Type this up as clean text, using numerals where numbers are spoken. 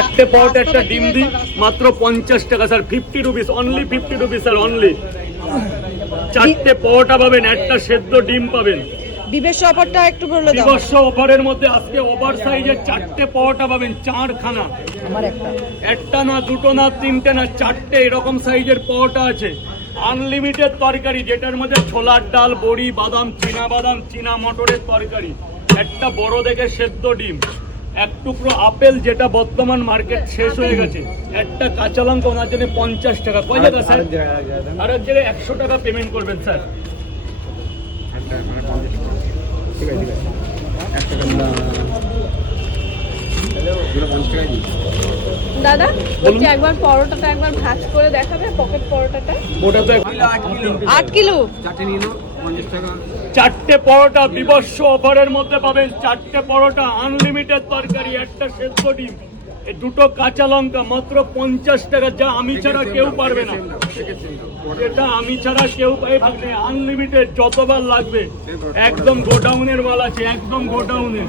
চারটে পরোটা একটা ডিম দিই মাত্র 50 টাকা sir, 50 rupees, only 50 rupees sir, only. চারটে পরোটা পাবেন, একটা সেদ্ধ ডিম পাবেন। বিবেশ অফারটা একটু বলে দাও। বিবর্ষ অফারের মধ্যে আজকে ওভার সাইজের চারটে পরোটা পাবেন, 4 খানা। আমার একটা না, দুটো না, তিনটে না, চারটে এরকম সাইজের পরোটা আছে। আনলিমিটেড তরকারি, যেটার মধ্যে ছোলার ডাল, বড়ি, বাদাম, চীনা মটরের তরকারি, একটা বড় দেখে সেদ্ধ ডিম, এক টুকরো আপেল যেটা বর্তমান মার্কেট শেষ হয়ে গেছে, একটা কাঁচা লঙ্কা, ওনার জন্য 50 টাকা। কয় জায়গা স্যার? আর এক জায়গায় 100 টাকা পেমেন্ট করবেন স্যার। দাদা বলছি একবার পরোটাটা একবার ভাঁজ করে দেখাবে, পকেট পরোটাটা। ওটা তো 8 কিলো। চারটে পরোটা বিবর্ষ অফারের মধ্যে পাবেন, চারটে পরোটা, আনলিমিটেড তরকারি, একটা সেদ্ধ ডিম, এই দুটো কাঁচা লঙ্কা, মাত্র 50 টাকা। যা আমি ছাড়া কেউ পারবে না, এটা আমি ছাড়া কেউ পারবে না। আনলিমিটেড, যতবার লাগবে। একদম গোডাউনের মাল আছে, একদম গোডাউনের।